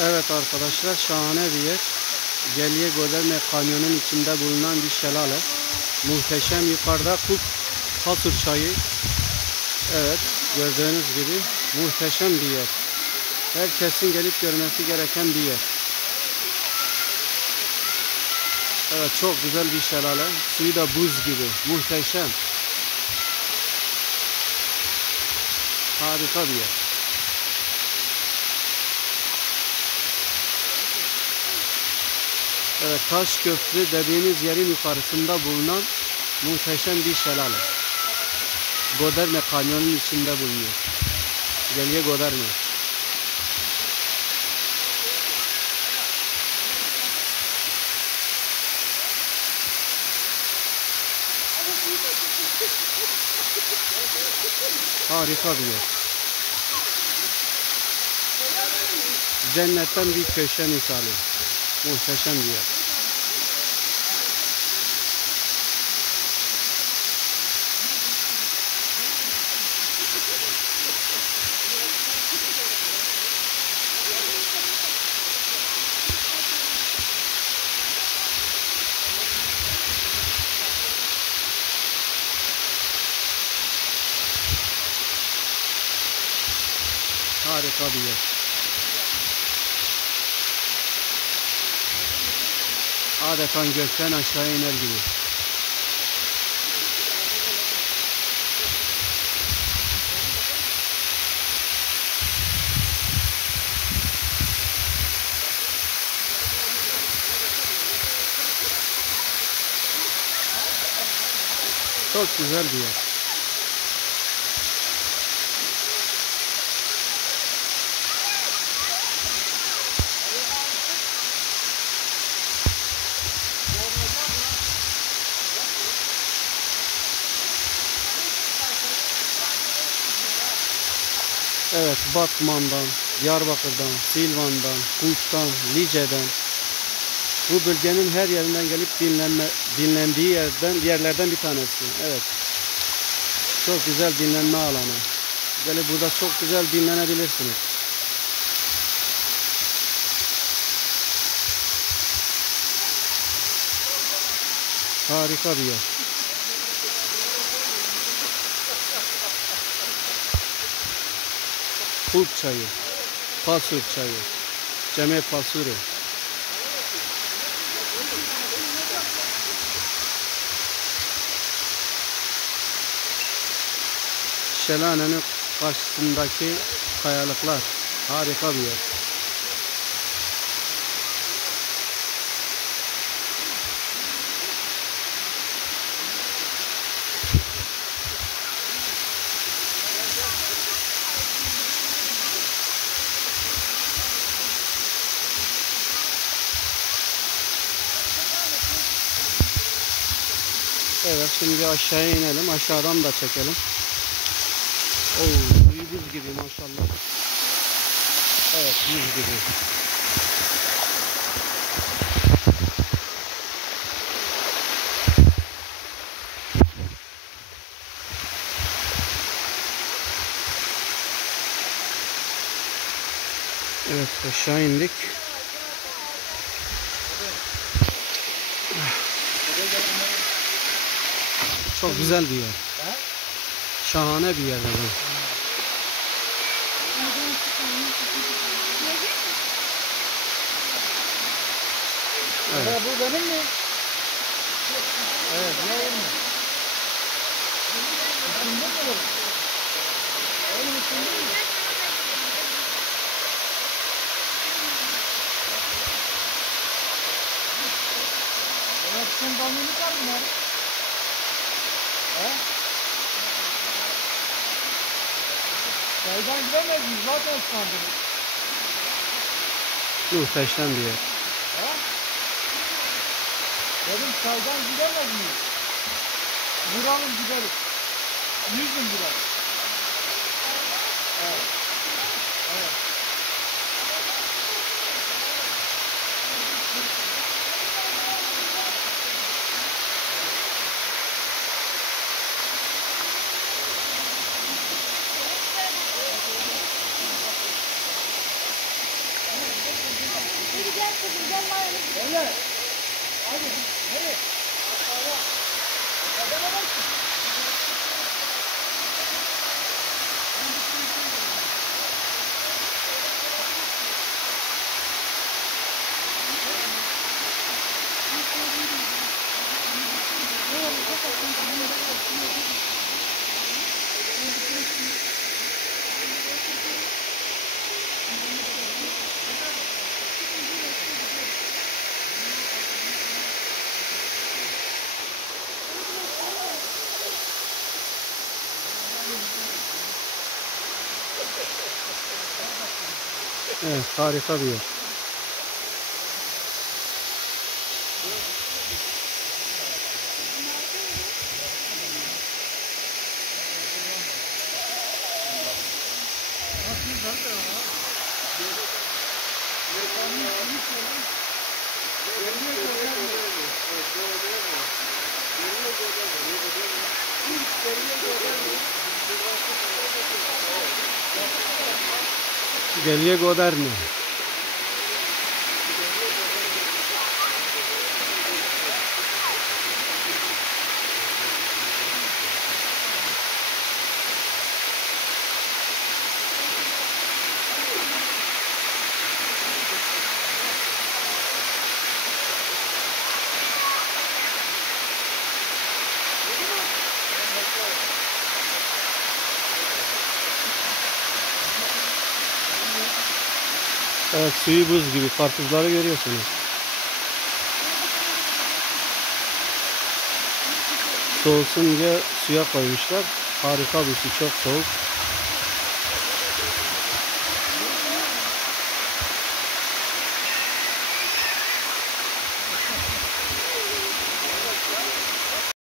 Evet arkadaşlar, şahane bir yer. Geliye Göderme Kanyonu'nun içinde bulunan bir şelale. Muhteşem, yukarıda Pasur çayı. Evet, gördüğünüz gibi muhteşem bir yer. Herkesin gelip görmesi gereken bir yer. Evet, çok güzel bir şelale. Suyu da buz gibi. Muhteşem. Harika bir yer. Evet, Taş Köprü dediğimiz yerin yukarısında bulunan muhteşem bir şelale. Göderme Kanyonu'nun içinde bulunuyor. Geliye Göderme. Harika bir yer. Cennetten bir köşe misali. Muhteşem bir yer. Harika bir yer. Adeta gökten aşağı iner gibi. Çok güzel bir yer. Evet, Batman'dan, Diyarbakır'dan, Silvan'dan, Kuş'tan, Lice'den, bu bölgenin her yerinden gelip dinlendiği yerlerden bir tanesi. Evet, çok güzel dinlenme alanı. Gelip burada çok güzel dinlenebilirsiniz. Harika bir yer. Kulp çayı, Pasur çayı, Ceme Pasuri. Şelalenin karşısındaki kayalıklar, harika bir yer. Evet, şimdi aşağıya inelim. Aşağıdan da çekelim. Oo, suyu buz gibi maşallah. Evet, buz gibi. Evet, aşağı indik. Çok güzel bir yer. Şahane bir yer. Evet. Bu benim mi? Evet, ne mi? İçinde mi olur? Onun içinde mi? Evet, sen damını kaldın abi. He? Çaydan gidemezdiniz, zaten ıslandınız. Muhteşem bir yer. He? Dedim çaydan gidemez miyiz? Vuralım gideriz. 100 bin lira. Evet. Evet. gel kızım gel mayonez. Öyle. Hadi. Nereye? Aşağıya. Aşağıya bak. Evet, harika bir yer. Geriye Goderni. Evet, suyu buz gibi, karpuzları görüyorsunuz. Soğusun diye suya koymuşlar. Harika bir su, çok soğuk.